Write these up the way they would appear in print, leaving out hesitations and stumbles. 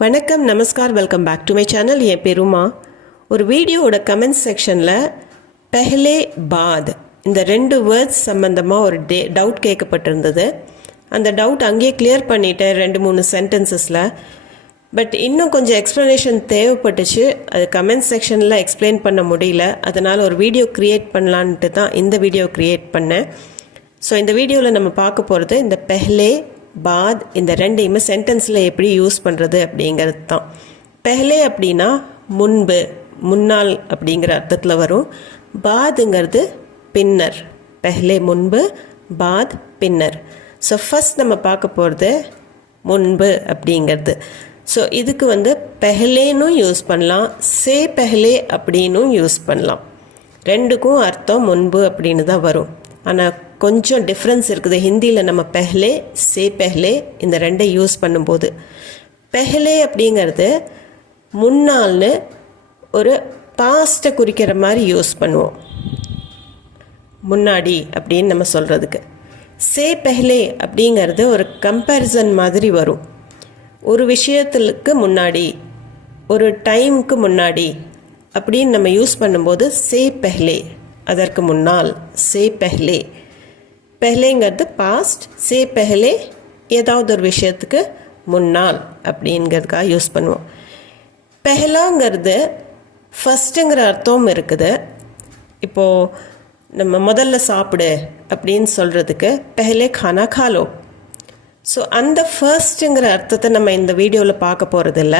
வணக்கம், நமஸ்கார், welcome back to my channel. என் பெருமா. ஒரு வீடியோவோட கமெண்ட் செக்ஷனில் பெஹ்லே பாத் இந்த 2 வேர்ட்ஸ் சம்மந்தமாக ஒரு டவுட் கேட்கப்பட்டிருந்தது. அந்த டவுட் அங்கேயே கிளியர் பண்ணிட்டேன் 2-3 சென்டென்சஸில். பட் இன்னும் கொஞ்சம் எக்ஸ்ப்ளனேஷன் தேவைப்பட்டுச்சு. அது கமெண்ட் செக்ஷனில் எக்ஸ்பிளைன் பண்ண முடியல. அதனால் ஒரு வீடியோ க்ரியேட் பண்ணலான்ட்டு தான் இந்த வீடியோ க்ரியேட் பண்ணேன். ஸோ இந்த வீடியோவில் நம்ம பார்க்க போகிறது இந்த பெஹ்லே பாத் இந்த ரெண்டையுமே சென்டென்ஸில் எப்படி யூஸ் பண்ணுறது அப்படிங்கிறது தான். பெஹ்லே அப்படின்னா முன்பு, முன்னால் அப்படிங்கிற அர்த்தத்தில் வரும். பாதுங்கிறது பின்னர். பெஹ்லே முன்பு, பாத் பின்னர். ஸோ ஃபஸ்ட் நம்ம பார்க்க போகிறது முன்பு அப்படிங்கிறது. ஸோ இதுக்கு பெஹ்லேன்னு யூஸ் பண்ணலாம், சே பெஹ்லே அப்படின்னும் யூஸ் பண்ணலாம். ரெண்டுக்கும் அர்த்தம் முன்பு அப்படின்னு தான் வரும். ஆனால் கொஞ்சம் டிஃப்ரென்ஸ் இருக்குது. ஹிந்தியில் நம்ம பெஹ்லே, சே பெஹ்லே இந்த ரெண்டை யூஸ் பண்ணும்போது பெஹ்லே அப்படிங்கிறது முன்னால்னு ஒரு பாஸ்ட்டை குறிக்கிற மாதிரி யூஸ் பண்ணுவோம். முன்னாடி அப்படின்னு நம்ம சொல்கிறதுக்கு. சே பெஹ்லே அப்படிங்கிறது ஒரு கம்பேரிசன் மாதிரி வரும். ஒரு விஷயத்துக்கு முன்னாடி, ஒரு டைமுக்கு முன்னாடி அப்படின்னு நம்ம யூஸ் பண்ணும்போது சே பெஹ்லே, அதற்கு முன்னால், சே பெஹ்லே. பெஹ்லேங்கிறது பாஸ்ட், சே பெஹ்லே ஏதாவது ஒரு விஷயத்துக்கு முன்னால் அப்படிங்கிறதுக்காக யூஸ் பண்ணுவோம். பெஹ்லாங்கிறது ஃபஸ்ட்டுங்கிற அர்த்தம் இருக்குது. இப்போது நம்ம முதல்ல சாப்பிடு அப்படின்னு சொல்கிறதுக்கு பெஹ்லே கானா காலோ. ஸோ அந்த ஃபர்ஸ்ட்டுங்கிற அர்த்தத்தை நம்ம இந்த வீடியோவில் பார்க்க போகிறதில்ல.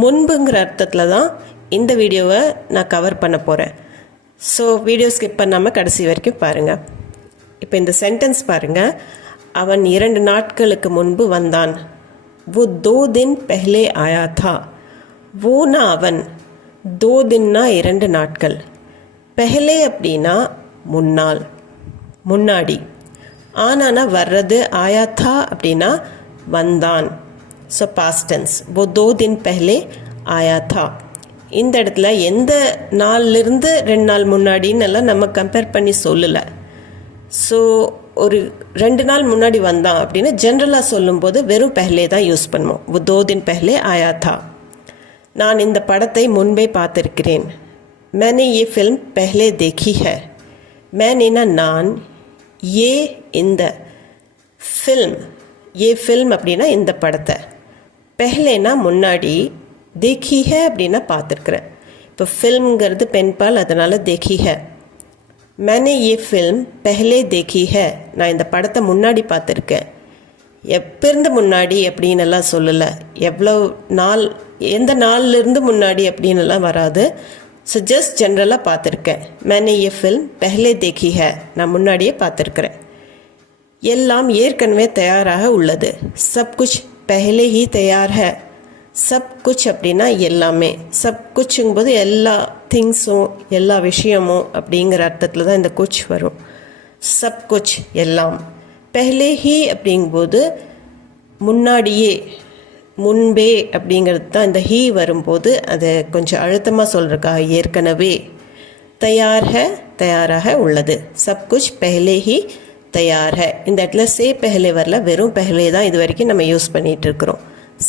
முன்புங்கிற அர்த்தத்தில் தான் இந்த வீடியோவை நான் கவர் பண்ண போகிறேன். ஸோ வீடியோ ஸ்கிப் பண்ணாமல் கடைசி வரைக்கும் பாருங்கள். இப்போ இந்த சென்டென்ஸ் பாருங்கள். அவன் 2 நாட்களுக்கு முன்பு வந்தான். वो 2 दिन पहले आया था. वो அவன், 2 दिनனா 2 நாட்கள். பெஹ்லே அப்படின்னா முன்னால், முன்னாடி. ஆனானா வர்றது, ஆயா தா அப்படின்னா வந்தான். So past tense. वो 2 दिन पहले आया था. இந்த இடத்துல எந்த நாள்லேருந்து 2 நாள் முன்னாடின்னு எல்லாம் நம்ம கம்பேர் பண்ணி சொல்லலை. ஸோ ஒரு 2 நாள் முன்னாடி வந்தான் அப்படின்னு ஜென்ரலாக சொல்லும்போது வெறும் பெஹ்லே தான் யூஸ் பண்ணுவோம். वो 2 दिन पहले आया था. நான் இந்த படத்தை முன்பே பார்த்துருக்கிறேன். मैंने ये फिल्म पहले देखी है. मैंने நான், ये இந்த, ஃபில்ம், ये फिल्म அப்படின்னா இந்த படத்தை, பெஹ்லேனா முன்னாடி, देखी है அப்படின்னா பார்த்துருக்குறேன். இப்போ ஃபில்ம்ங்கிறது பெண்பால், அதனால் देखी है. मैंने ये फिल्म पहले देखी है. நான் இந்த படத்தை முன்னாடி பார்த்துருக்கேன். எப்போருந்து முன்னாடி அப்படின்னு எல்லாம் சொல்லலை. எவ்வளோ நாள், எந்த நாள்லேருந்து முன்னாடி அப்படின்னுலாம் வராது. ஸோ ஜஸ்ட் ஜென்ரலாக பார்த்துருக்கேன். मैंने ये फिल्म पहले देखी है. நான் முன்னாடியே பார்த்துருக்குறேன். எல்லாம் ஏற்கனவே தயாராக உள்ளது. सब कुछ पहले ही तैयार है. சப் குச் அப்படின்னா எல்லாமே. சப் குச்சுங்கும்போது எல்லா திங்ஸும், எல்லா விஷயமும் அப்படிங்கிற அர்த்தத்தில் தான் இந்த குச் வரும். சப் குச் எல்லாம். பெஹ்லே ஹி அப்படிங்கும்போது முன்னாடியே, முன்பே அப்படிங்கிறது தான். இந்த ஹீ வரும்போது அதை கொஞ்சம் அழுத்தமாக சொல்கிறக்கா, ஏற்கனவே. தயார் ஹை, தயாராக உள்ளது. சப் குச் பெஹ்லே ஹி தயார் ஹை. இந்த இடத்துல சே பெஹ்லே வரல, வெறும் பெஹ்லே தான் இது வரைக்கும் நம்ம யூஸ் பண்ணிகிட்டு இருக்கிறோம்.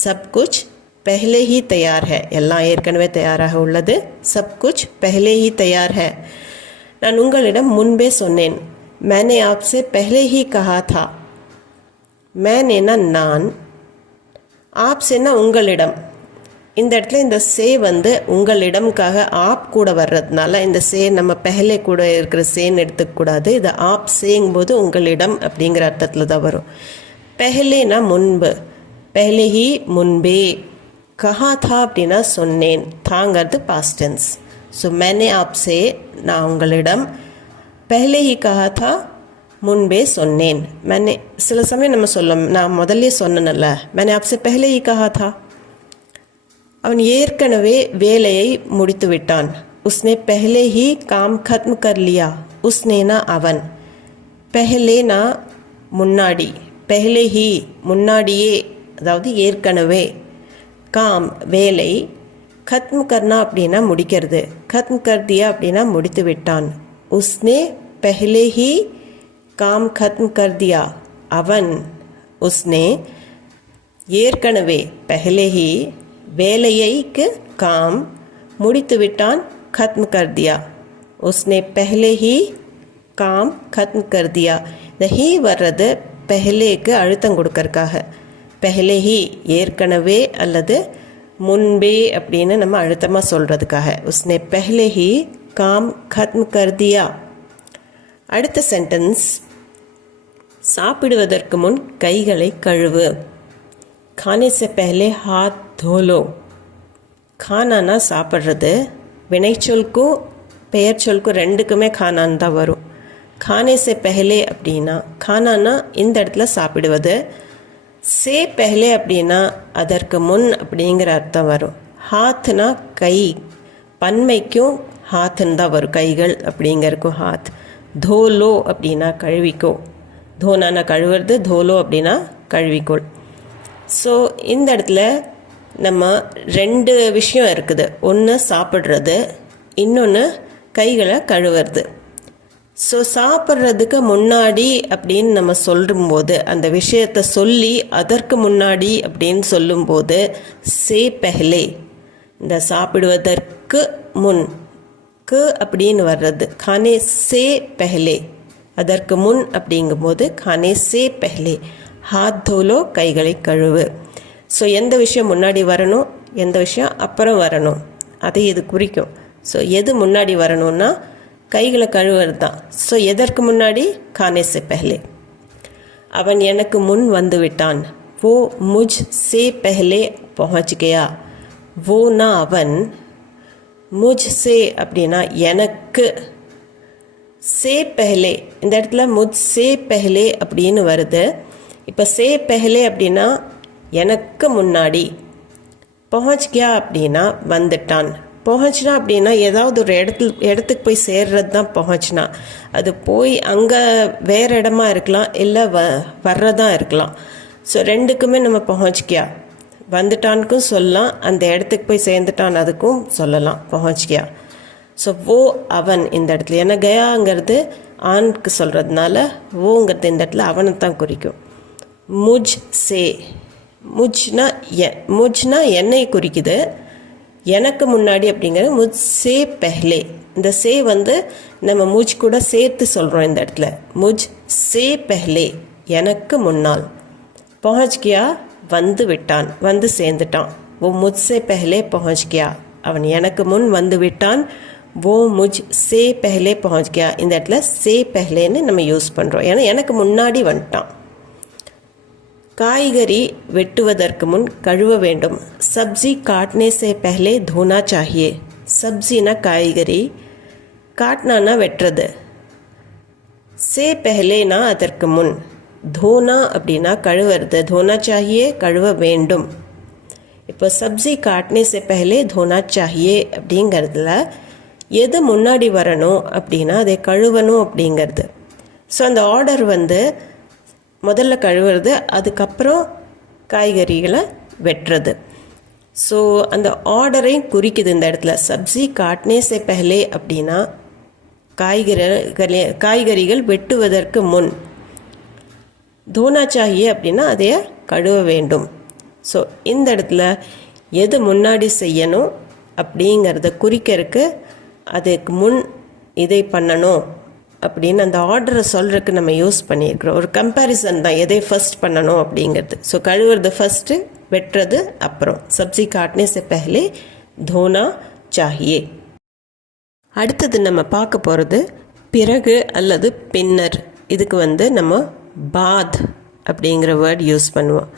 சப் குச் पहले ही तैयार है. எல்லாம் ஏற்கனவே தயாராக உள்ளது. सब कुछ पहले ही तैयार है. நான் உங்களிடம் முன்பே சொன்னேன். मैंने आपसे पहले ही कहा था. मैंने நான், आपसेனா உங்களிடம். இந்த இடத்துல இந்த சே உங்களிடம்காக ஆப் கூட வர்றதுனால இந்த சே நம்ம பெஹ்லே கூட இருக்கிற சேன்னு எடுத்துக்கூடாது. இது ஆப் சேங்கும்போது உங்களிடம் அப்படிங்கிற அர்த்தத்தில் தான் வரும். பெஹ்லேனா முன்பு, பெஹ்லே ஹி முன்பே. கஹா தா அப்படின்னா சொன்னேன். தாங்கிறது பாஸ்ட் டென்ஸ். ஸோ मैंने आपसे நான் உங்களிடம், பெஹ்லே ஹி கஹா தா முன்பே சொன்னேன். मैंने சில சமயம் நம்ம சொல்லும், நான் முதல்ல சொன்னேன்ல, मैंने आपसे पहले ही कहा था. அவன் ஏற்கனவே வேலையை முடித்து விட்டான். उसने पहले ही काम खत्म कर लिया. उसनेனா அவன், பெஹ்லேனா முன்னாடி, பெஹ்லே ஹி முன்னாடியே, அதாவது ஏற்கனவே, காம் வேலை, खत्म करना அப்படின்னா முடிக்கிறது, खत्म कर दिया அப்படின்னா முடித்து விட்டான். उसने पहले ही काम खत्म कर दिया. அவன், उसने ஏற்கனவே, पहले ही வேலையைக்கு காம் முடித்து விட்டான் खत्म कर दिया उसने पहले ही काम खत्म कर दिया இந்த ஹீ வர்றது பெஹ்லேக்கு அழுத்தம் கொடுக்கறக்காக பெஹ்லே ஹி ஏற்கனவே அல்லது முன்பே அப்படின்னு நம்ம அழுத்தமாக சொல்கிறதுக்காக உஸ்னே பெஹ்லே ஹி காம் खत्म कर दिया. அடுத்த சென்டென்ஸ் சாப்பிடுவதற்கு முன் கைகளை கழுவு. खाने से पहले हाथ धो लो. खानाना சாப்பிட்றது வினைச்சொல்க்கும் பெயர் சொல்க்கும் ரெண்டுக்குமே खानाன்னு தான் வரும். खाने से पहले அப்படின்னா खानाனா இந்த இடத்துல சாப்பிடுவது, से पहले அப்படின்னா அதற்கு முன் அப்படிங்கிற அர்த்தம் வரும். ஹாத்னா கை, பன்மைக்கும் ஹாத்துன்னு தான் வரும், கைகள் அப்படிங்கிறக்கும் ஹாத். தோலோ அப்படின்னா கழுவிக்கோ, தோனானா கழுவுறது, தோலோ அப்படின்னா கழுவிக்கோள். ஸோ இந்த இடத்துல நம்ம ரெண்டு விஷயம் இருக்குது, ஒன்று சாப்பிட்றது, இன்னொன்று கைகளை கழுவுறது. ஸோ சாப்பிட்றதுக்கு முன்னாடி அப்படின்னு நம்ம சொல்லும்போது, அந்த விஷயத்தை சொல்லி அதற்கு முன்னாடி அப்படின்னு சொல்லும்போது சே பெஹ்லே, இந்த சாப்பிடுவதற்கு முன் கு அப்படின்னு வர்றது खाने से पहले, அதற்கு முன் அப்படிங்கும்போது खाने से पहले हाथ धो लो, கைகளை கழுவு. ஸோ எந்த விஷயம் முன்னாடி வரணும், எந்த விஷயம் அப்புறம் வரணும், அதை இது குறிக்கும். ஸோ எது முன்னாடி வரணும்னா கைகளை கழுவுறது தான். ஸோ எதற்கு முன்னாடி खाने से पहले. அவன் எனக்கு முன் வந்து விட்டான். वो मुझ से पहले पहुँच गया. वो ना அவன், मुझ से அப்படின்னா எனக்கு, से पहले இந்த இடத்துல मुझ से पहले அப்படின்னு வருது. இப்போ से पहले அப்படின்னா எனக்கு முன்னாடி, पहुँच गया அப்படின்னா வந்துட்டான். பहुँचனா அப்படின்னா ஏதாவது ஒரு இடத்துக்கு போய் சேர்றது தான் பहुँचனா. அது போய் அங்கே வேறு இடமா இருக்கலாம், இல்லை வர்றதா இருக்கலாம். ஸோ ரெண்டுக்குமே நம்ம पहुँच गया வந்துட்டானுக்கும் சொல்லலாம், அந்த இடத்துக்கு போய் சேர்ந்துட்டான் அதுக்கும் சொல்லலாம் पहुँच गया. ஸோ वो அவன் இந்த இடத்துல, ஏன்னா கயாங்கிறது ஆண்க்கு சொல்கிறதுனால ஓங்கிறது இந்த இடத்துல அவனை தான் குறிக்கும். मुझ से, முஜ்னா என்னை குறிக்குது, எனக்கு முன்னாடி அப்படிங்கிறது मुझ से पहले. இந்த சே வந்து நம்ம முஜ் கூட சேர்த்து சொல்கிறோம் இந்த இடத்துல. मुझ से पहले எனக்கு முன்னால். पहुँच गया வந்து விட்டான், வந்து சேர்ந்துட்டான். वो मुझसे पहले पहुँच गया, அவன் எனக்கு முன் வந்து விட்டான். वो मुझ से पहले पहुँच गया, இந்த இடத்துல से पहलेன்னு நம்ம யூஸ் பண்ணுறோம், ஏன்னா எனக்கு முன்னாடி வந்துட்டான். காய்கறி வெட்டுவதற்கு முன் கழுவ வேண்டும். சப்ஜி காட்னே से पहले धोना चाहिए. சப்ஜினா காய்கறி, காட்னானா வெட்டுறது, से पहलेனா அதற்கு முன், धोना அப்படின்னா கழுவுறது, धोना चाहिए கழுவ வேண்டும். இப்போ சப்ஜி காட்னே से पहले धोना चाहिए அப்படிங்கிறதுல எது முன்னாடி வரணும் அப்படின்னா அதை கழுவணும் அப்படிங்கிறது. ஸோ அந்த ஆர்டர் வந்து முதல்ல கழுவுறது, அதுக்கப்புறம் காய்கறிகளை வெட்டுறது. ஸோ அந்த ஆர்டரையும் குறிக்குது இந்த இடத்துல. சப்ஜி காட்னே से पहले அப்படின்னா காய்கறிகள் வெட்டுவதற்கு முன், தோனா சாஹியே அப்படின்னா அதைய கழுவ வேண்டும். ஸோ இந்த இடத்துல எது முன்னாடி செய்யணும் அப்படிங்கிறத குறிக்கிறதுக்கு அதுக்கு முன் இதை பண்ணணும் அப்படின்னு அந்த ஆர்டரை சொல்கிறதுக்கு நம்ம யூஸ் பண்ணியிருக்கிறோம். ஒரு கம்பேரிசன் தான் எதை ஃபர்ஸ்ட் பண்ணணும் அப்படிங்கிறது. ஸோ கழுவுறது ஃபஸ்ட்டு, வெட்டுறது அப்புறம். சப்ஜி காட்னே से पहले धोना चाहिए. அடுத்தது நம்ம பார்க்க போகிறது பிறகு அல்லது பின்னர். இதுக்கு வந்து நம்ம பாத் அப்படிங்கிற வேர்ட் யூஸ் பண்ணுவோம்.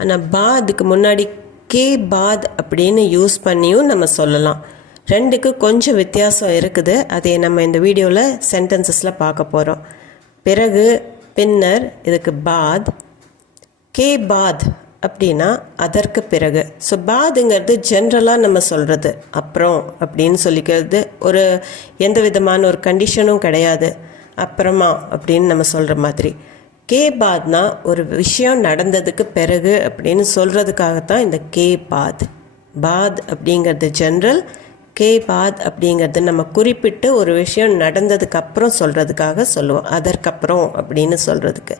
ஆனால் பாதுக்கு முன்னாடி கே பாத் அப்படின்னு யூஸ் பண்ணியும் நம்ம சொல்லலாம். ரெண்டுக்கு கொஞ்சம் வித்தியாசம் இருக்குது, அதை நம்ம இந்த வீடியோவில் சென்டென்சஸில் பார்க்க போகிறோம். பிறகு, பின்னர், இதுக்கு பாத். கே பாத் அப்படின்னா அதற்கு பிறகு. ஸோ பாதுங்கிறது ஜென்ரலாக நம்ம சொல்கிறது அப்புறம் அப்படின்னு சொல்லிக்கிறது, ஒரு எந்த விதமான ஒரு கண்டிஷனும் கிடையாது, அப்புறமா அப்படின்னு நம்ம சொல்கிற மாதிரி. கே பாத்னா ஒரு விஷயம் நடந்ததுக்கு பிறகு அப்படின்னு சொல்கிறதுக்காகத்தான் இந்த கே பாத். பாத் அப்படிங்கிறது ஜென்ரல், கே பாத் அப்படிங்கிறது நம்ம குறிப்பிட்டு ஒரு விஷயம் நடந்ததுக்கு அப்புறம் சொல்கிறதுக்காக சொல்லுவோம், அதற்கப்புறம் அப்படின்னு சொல்கிறதுக்கு.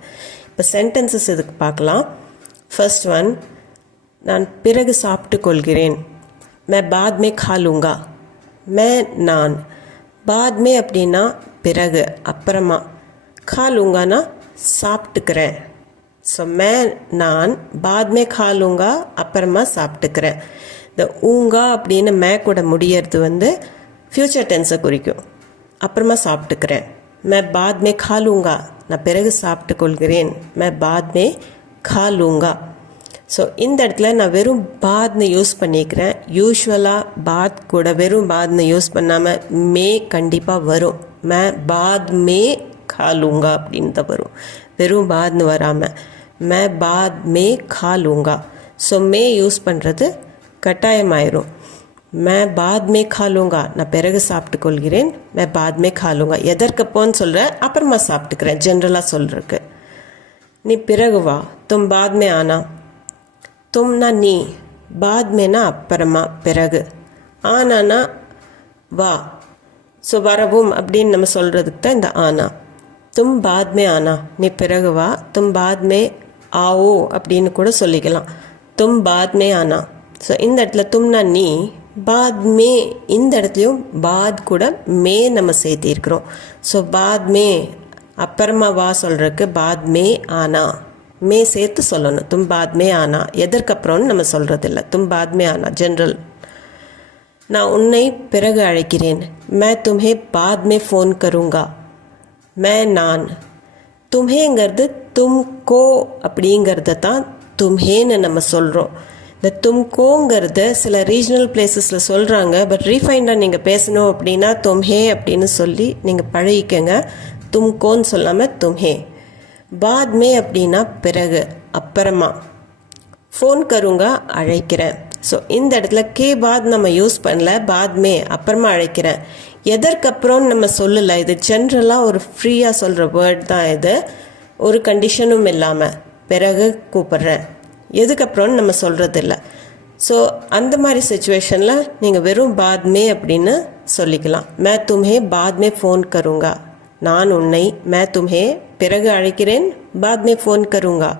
இப்போ சென்டென்சஸ் இதுக்கு பார்க்கலாம். ஃபர்ஸ்ட் ஒன், நான் பிறகு சாப்பிட்டு கொள்கிறேன். मैं बाद में खा लूँगा. मैं நான் बाद में அப்படின்னா பிறகு அப்புறமா, खा लूँगाனா சாப்பிட்டுக்கிறேன். ஸோ मैं நான் बाद में खा लूँगा அப்புறமா சாப்பிட்டுக்கிறேன். இந்த ஊங்கா அப்படின்னு மே கூட முடியறது ஃப்யூச்சர் டென்ஸை குறிக்கும். அப்புறமா சாப்பிட்டுக்கிறேன். मैं बाद में खा लूँगा நான் பிறகு சாப்பிட்டு கொள்கிறேன். मैं बाद में खा लूँगा. ஸோ இந்த இடத்துல நான் வெறும் பாத்னு யூஸ் பண்ணிக்கிறேன். யூஸ்வலாக பாத் கூட வெறும் பாத்னு யூஸ் பண்ணாமல் மே கண்டிப்பாக வரும். மே பாத் மே खा लूँगा அப்படின்னு தான் வரும். வெறும் பாத்னு வராமல் மே பாத் மே खा लूँगा. ஸோ மே யூஸ் பண்ணுறது கட்டாயமாயிரும். மே பாத் மே खा लूँगा நான் பிறகு சாப்பிட்டு கொள்கிறேன். மே பாத் மே खा लूँगा எதற்கப்போன்னு சொல்கிறேன், அப்புறமா சாப்பிட்டுக்கிறேன் ஜென்ரலாக சொல்கிறதுக்கு. நீ பிறகு வா. तुम बाद में आना. तुमना நீ, बाद में ना அப்புறமா பிறகு, ஆனானா வா. ஸோ வரவும் அப்படின்னு நம்ம சொல்கிறதுக்கு தான் இந்த ஆனா. தும் பாத் மே ஆனா நீ பிறகு வா. தும் பாத் மே ஆவோ அப்படின்னு கூட சொல்லிக்கலாம். தும் பாத் மே ஆனா. ஸோ இந்த இடத்துல தும்னா நீ, பாத் மே இந்த இடத்துலையும் பாத் கூட மே நம்ம சேர்த்திருக்கிறோம். ஸோ பாத் மே அப்புறமா வா சொல்கிறதுக்கு பாத் மே ஆனா மே சேர்த்து சொல்லணும். தும் பாத் மே ஆனா எதற்கப்புறம்னு நம்ம சொல்கிறதில்ல. தும் பாத் மே ஆனா ஜென்ரல். நான் உன்னை பிறகு அழைக்கிறேன். मैं तुम्हें बाद में फ़ोन करूँगा. मैं நான். தும்ஹேங்கிறது தும்கோ அப்படிங்கிறத தான் தும்ஹேன்னு நம்ம சொல்கிறோம். இந்த தும்கோங்கிறது சில ரீஜனல் பிளேசஸில் சொல்கிறாங்க. பட் ரீஃபைண்டாக நீங்கள் பேசணும் அப்படின்னா தும்ஹே அப்படின்னு சொல்லி நீங்கள் பழகிக்கங்க. தும்கோன்னு சொல்லாமல் தும்ஹே. பாத் மே அப்படின்னா பிறகு அப்புறமா. ஃபோன் கருங்க அழைக்கிறேன். ஸோ இந்த இடத்துல கே பாத் நம்ம யூஸ் பண்ணல. பாத் மே அப்புறமா அழைக்கிறேன். எதற்கப்புறம்னு நம்ம சொல்லலை. இது ஜென்ரலாக ஒரு ஃப்ரீயாக சொல்கிற வேர்ட் தான் இது. ஒரு கண்டிஷனும் இல்லாமல் பிறகு கூப்பிட்றேன், எதுக்கப்புறம்னு நம்ம சொல்கிறதில்ல. ஸோ அந்த மாதிரி சுச்சுவேஷனில் நீங்கள் வெறும் பாத் மே அப்படின்னு சொல்லிக்கலாம். मैं तुम्हें बाद में फ़ोन करूँगा. நான் உன்னை मैं तुम्हें பிறகு அழைக்கிறேன். बाद में फ़ोन करूँगा.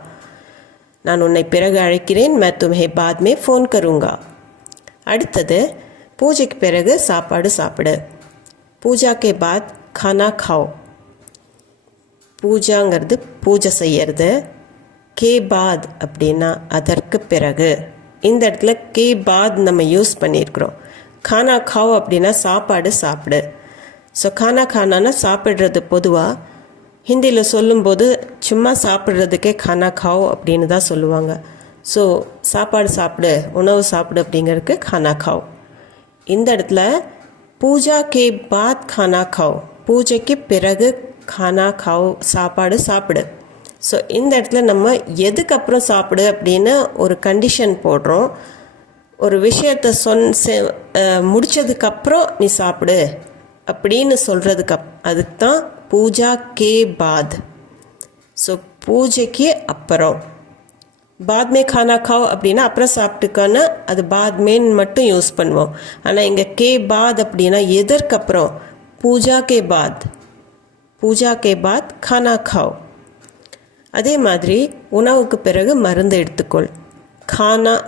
நான் உன்னை பிறகு அழைக்கிறேன். मैं तुम्हें बाद में फ़ोन करूँगा. அடுத்தது பூஜைக்கு பிறகு சாப்பாடு சாப்பிடு. பூஜா के बाद खाना खाओ. பூஜாங்கிறது பூஜை செய்யறது. கே பாத் அப்படின்னா அதற்கு பிறகு. இந்த இடத்துல கே பாத் நம்ம யூஸ் பண்ணியிருக்கிறோம். खाना खाओ அப்படின்னா சாப்பாடு சாப்பிடு. ஸோ खाना खाना சாப்பிட்றது பொதுவாக ஹிந்தியில் சொல்லும்போது சும்மா சாப்பிட்றதுக்கே खाना खाओ அப்படின்னு தான் சொல்லுவாங்க. ஸோ சாப்பாடு சாப்பிடு, உணவு சாப்பிடு அப்படிங்கிறதுக்கு खाना खाओ. இந்த இடத்துல பூஜா கே பாத் खाना खाओ, பூஜைக்கு பிறகு खाना खाओ சாப்பாடு சாப்பிடு. ஸோ இந்த இடத்துல நம்ம எதுக்கப்புறம் சாப்பிடு அப்படின்னு ஒரு கண்டிஷன் போடுறோம். ஒரு விஷயத்தை முடித்ததுக்கப்புறம் நீ சாப்பிடு அப்படின்னு சொல்கிறதுக்கு அதுக்கு தான் பூஜா கே பாத். ஸோ பூஜைக்கு அப்புறம். பாத் மே खाना खाओ அப்படின்னா அப்புறம் சாப்பிட்டுக்கான அது பாத் மேன்னு மட்டும் யூஸ் பண்ணுவோம். ஆனால் இங்கே கே பாத் அப்படின்னா எதற்கப்புறம், பூஜா கே பாத். பூஜா கே பாத் खाना खाओ. அதே மாதிரி உணவுக்கு பிறகு மருந்து எடுத்துக்கொள்.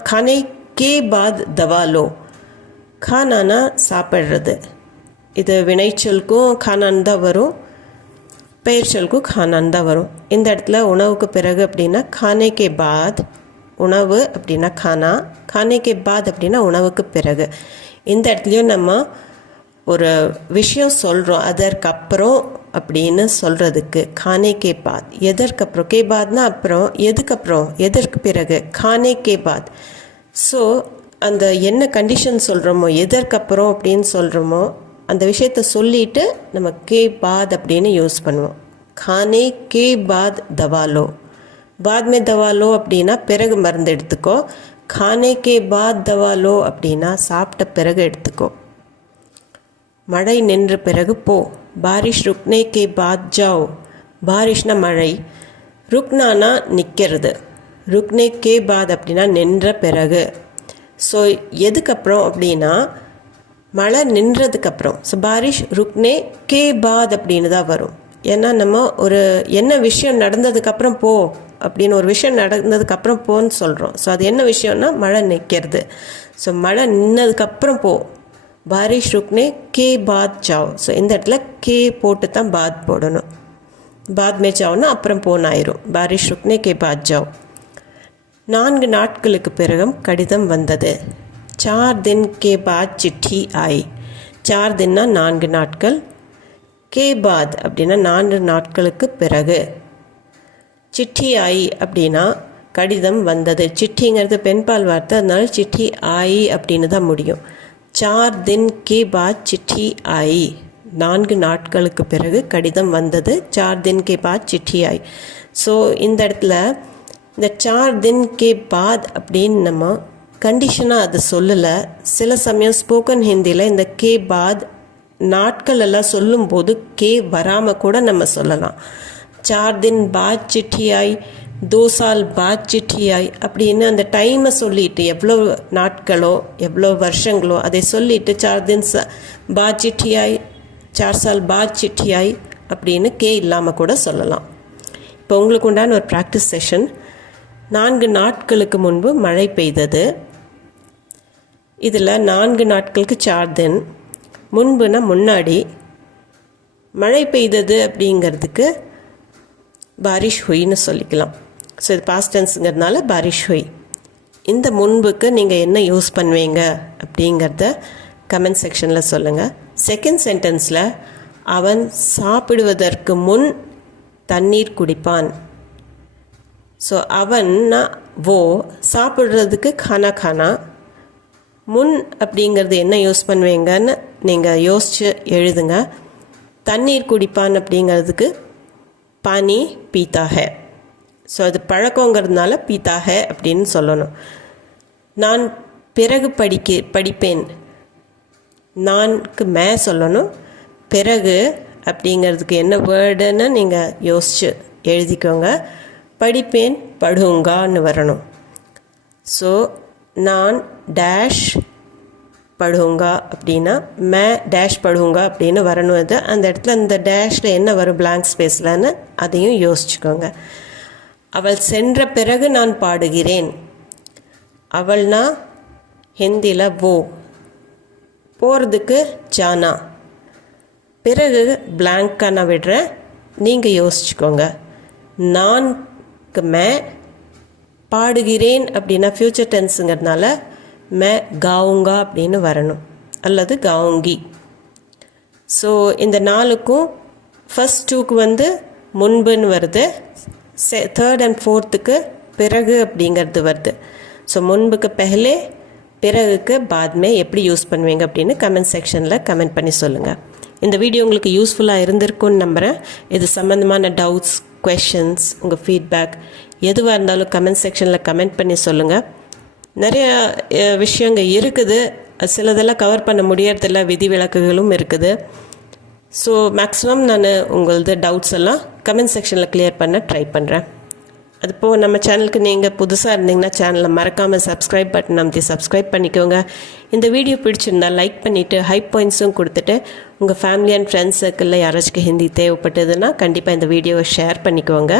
खाने के बाद दवा लो. खानाனா சாப்பிட்றது. இது வினைச்சொல்க்கும் खानाன்னு தான் வரும், பெயர்ச்சொல்க்கும் खानाன்னு தான் வரும். இந்த இடத்துல உணவுக்கு பிறகு அப்படின்னா खाने के बाद, உணவு அப்படின்னா खाना, खाने के बाद அப்படின்னா உணவுக்கு பிறகு. இந்த இடத்துலையும் நம்ம ஒரு விஷயம் சொல்கிறோம் அதற்கப்புறம் அப்படின்னு சொல்கிறதுக்கு खाने के बाद. எதற்கப்புறம், கே பாத்னா அப்புறம், எதுக்கப்புறம், எதற்கு பிறகு, खाने के बाद. ஸோ அந்த என்ன கண்டிஷன் சொல்கிறோமோ, எதற்கப்புறம் அப்படின்னு சொல்கிறோமோ அந்த விஷயத்தை சொல்லிவிட்டு நம்ம கே பாத் அப்படின்னு யூஸ் பண்ணுவோம். खाने के बाद दवा लो. बाद में दवा लो அப்படின்னா பிறகு மருந்து எடுத்துக்கோ. खाने के बाद दवा लो அப்படின்னா சாப்பிட்ட பிறகு எடுத்துக்கோ. மழை நின்ற பிறகு போ. பாரிஷ் ருக்னே கே பாத் ஜாओ. பாரிஷ்னா மழை, ருக்னானா நிற்கிறது, ருக்னே கே பாத் அப்படின்னா நின்ற பிறகு. ஸோ எதுக்கப்புறம் அப்படின்னா மழை நின்றதுக்கப்புறம். ஸோ பாரிஷ் ருக்னே கே பாத் அப்படின்னு தான் வரும். ஏன்னா நம்ம ஒரு என்ன விஷயம் நடந்ததுக்கப்புறம் போ அப்படின்னு ஒரு விஷயம் நடந்ததுக்கப்புறம் போன்னு சொல்கிறோம். ஸோ அது என்ன விஷயம்னா மழை நிற்கிறது. ஸோ மழை நின்னதுக்கப்புறம் போ. பாரிஷ் ருக்னே கே பாத் ஜாவ். ஸோ இந்த இடத்துல கே போட்டு தான் பாத் போடணும். பாத் மே ஜாவ்னா அப்புறம் போன்னு ஆயிரும். பாரிஷ் ருக்னே கே பாத் ஜாவ். 4 நாட்களுக்கு பிறகும் கடிதம் வந்தது. 4 दिन के बाद चिट्ठी आई. 4 दिनனா 4 நாட்கள். கே பாத் அப்படின்னா 4 நாட்களுக்கு பிறகு. சிட்டி ஆயி அப்படின்னா கடிதம் வந்தது. சிட்டிங்கிறது பெண்பால் வார்த்தை, அதனால சிட்டி ஆயி அப்படின்னு தான் முடியும். 4 दिन के बाद चिट्ठी आई. 4 நாட்களுக்கு பிறகு கடிதம் வந்தது. 4 दिन के बाद चिट्ठी आई. ஸோ இந்த இடத்துல இந்த 4 दिन के बाद அப்படின்னு நம்ம கண்டிஷனாக அது சொல்லலை. சில சமயம் ஸ்போக்கன் ஹிந்தியில் இந்த கே பாத் நாட்கள் எல்லாம் சொல்லும்போது கே வராமல் கூட நம்ம சொல்லலாம். 4 दिन बाद चिट्ठी आई, 2 साल बाद चिट्ठी आई அப்படின்னு அந்த டைமை சொல்லிட்டு எவ்வளோ நாட்களோ எவ்வளோ வருஷங்களோ அதை சொல்லிட்டு 4 दिन बाद चिट्ठी आई, 4 साल बाद चिट्ठी आई அப்படின்னு கே இல்லாமல் கூட சொல்லலாம். இப்போ உங்களுக்கு உண்டான ஒரு ப்ராக்டிஸ் செஷன். 4 நாட்களுக்கு முன்பு மழை பெய்தது. இதில் 4 நாட்களுக்கு 4 दिन, முன்புனா முன்னாடி, மழை பெய்தது அப்படிங்கிறதுக்கு பாரிஷ் ஹுயின்னு சொல்லிக்கலாம். ஸோ இது பாஸ்ட் டென்ஸுங்கிறதுனால பாரிஷ் ஹுய். இந்த முன்புக்கு நீங்கள் என்ன யூஸ் பண்ணுவீங்க அப்படிங்கிறத கமெண்ட் செக்ஷனில் சொல்லுங்கள். செகண்ட் சென்டென்ஸில் அவன் சாப்பிடுவதற்கு முன் தண்ணீர் குடிப்பான். ஸோ அவன்னா ஓ, சாப்பிட்றதுக்கு खाना खाना. முன் அப்படிங்கிறது என்ன யூஸ் பண்ணுவீங்கன்னு நீங்கள் யோசித்து எழுதுங்க. தண்ணீர் குடிப்பான் அப்படிங்கிறதுக்கு பானி பீத்தா ஹே. ஸோ அது பழக்கங்கிறதுனால பீத்தா ஹே அப்படின்னு சொல்லணும். நான் பிறகு படிப்பேன். நான்க்கு மே சொல்லணும். பிறகு அப்படிங்கிறதுக்கு என்ன வேர்டுன்னு நீங்கள் யோசித்து எழுதிக்கோங்க. படிப்பேன் படுங்கான்னு வரணும். ஸோ நான் டேஷ் படுங்கா அப்படின்னா மே டேஷ் படுங்கா அப்படின்னு வரணும். அது அந்த இடத்துல இந்த டேஷில் என்ன வரும் பிளாங்க் ஸ்பேஸ்லன்னு அதையும் யோசிச்சுக்கோங்க. அவள் சென்ற பிறகு நான் பாடுகிறேன். அவள்னா ஹிந்தியில் ஓ, போகிறதுக்கு ஜானா. பிறகு பிளாங்காக நான் விடுறேன், நீங்கள் யோசிச்சுக்கோங்க. நான்க்கு மே, பாடுகிறேன் அப்படின்னா ஃப்யூச்சர் டென்ஸுங்கிறதுனால மே காவுங்கா அப்படின்னு வரணும், அல்லது காவுங்கி. ஸோ இந்த 4க்கும் ஃபஸ்ட் 2க்கு வந்து முன்புன்னு வருது, 3rd and 4th பிறகு அப்படிங்கிறது வருது. ஸோ முன்புக்கு பெஹலே, பிறகுக்கு பாத்மே எப்படி யூஸ் பண்ணுவீங்க அப்படின்னு கமெண்ட் செக்ஷனில் கமெண்ட் பண்ணி சொல்லுங்கள். இந்த வீடியோ உங்களுக்கு யூஸ்ஃபுல்லாக இருந்திருக்குன்னு நம்புகிறேன். இது சம்மந்தமான டவுட்ஸ், கொஷின்ஸ், உங்கள் ஃபீட்பேக் எதுவாக இருந்தாலும் கமெண்ட் செக்ஷனில் கமெண்ட் பண்ணி சொல்லுங்கள். நிறைய விஷயங்கள் இருக்குது, சிலதெல்லாம் கவர் பண்ண முடியறதில்ல, விதி விலக்குகளும் இருக்குது. ஸோ மேக்ஸிமம் நான் உங்களது டவுட்ஸ் எல்லாம் கமெண்ட் செக்ஷனில் கிளியர் பண்ண ட்ரை பண்ணுறேன். அதுபோக நம்ம சேனலுக்கு நீங்கள் புதுசாக இருந்தீங்கன்னா சேனலை மறக்காமல் சப்ஸ்கிரைப் பட்டன் அமைத்தி சப்ஸ்கிரைப் பண்ணிக்கோங்க. இந்த வீடியோ பிடிச்சிருந்தால் லைக் பண்ணிவிட்டு ஹை பாயிண்ட்ஸும் கொடுத்துட்டு உங்கள் ஃபேமிலி அண்ட் ஃப்ரெண்ட்ஸ் சர்க்கிளில் யாராச்சும் ஹிந்தி தேவைப்பட்டதுன்னா கண்டிப்பாக இந்த வீடியோவை ஷேர் பண்ணிக்கோங்க.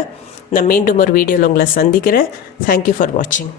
நான் மீண்டும் ஒரு வீடியோவில் உங்களை சந்திக்கிறேன். தேங்க்யூ ஃபார் வாட்சிங்.